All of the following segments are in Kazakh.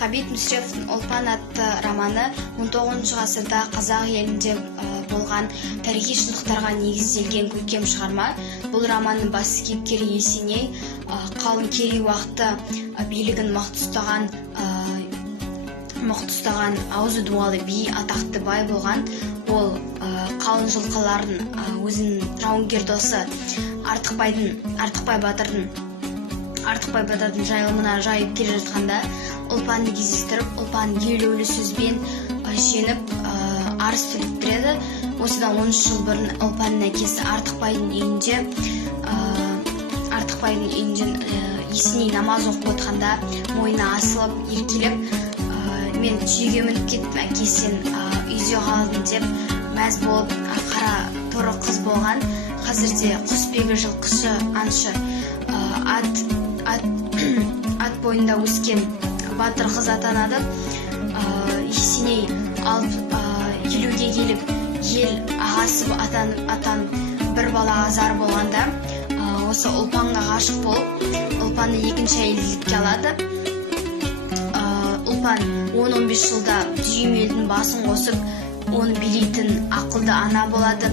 Ғабит Мүсіреповтің «Ұлпан» атты романы 19 ғасырда қазақ елінде болған тарихи шындықтарға негізделген көркем шығарма. Бұл романның басты кейіпкері Есеней қалың керей уақыты билігін мықты ұстаған аузы дуалы би, атақты бай болған. Ол қалың жылқыларын өзінің жауынгер досы Артықбай батырдың жайылымына жайып келе жатқанда Ұлпанды кездестіріп, Ұлпан елеулі сөзбен жеңіп арыз төлеттіреді. Осыдан 13 жыл бұрын Ұлпанның әкесі Артықбайдың үйінде Есеней намаз оқып отқанда мойнына асылып, еркелеп, мен түйеге мініп кеттім, әкесен үйде қалдым деп мәз болып, қара торы қыз болған. Қазірде құсбегі жылқышы аңшы ат бойында өскен батыр қыз атанады. Есеней елуге келіп ел ағасы атанып бір балаға зар болғанда осы Ұлпанға ғашық болып, Ұлпанды екінші әйелдікке алады. Ұлпан 10-15 жылда дүйім елдің басын қосып, оны билейтін ақылды ана болады.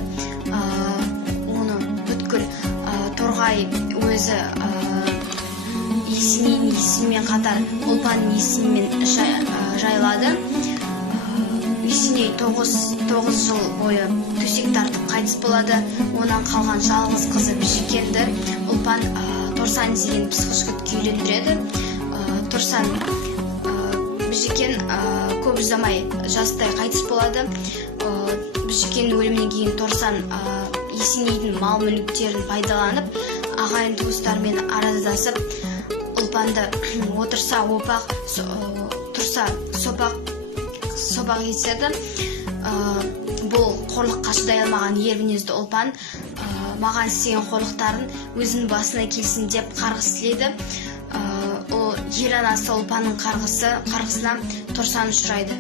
Оны бүткіл торғай өзі Есенейдің есімімен қатар Ұлпанның есімімен жайлады. Есеней 9 жыл бойы төсек тартып қайтыс болады. Онан қалған жалғыз қызы Біжікенді Ұлпан Торсан деген пысқыш жігітке үйлендіреді. Біжікен көп ұзамай жастай қайтыс болады. Біжікеннің өлімінен кейін Торсан Есенейдің мал мүліктерін пайдаланып, ағайын туыстармен араздасып, Ұлпанды отырса опақ, тұрса сопақ етеді. Бұл қорлыққа шыдай алмаған ер мінезді Ұлпан маған істеген қорлықтарын өзінің басына келсін деп қарғыс тілейді. Ол ел анасы Ұлпанның қарғысына Торсан ұшырайды.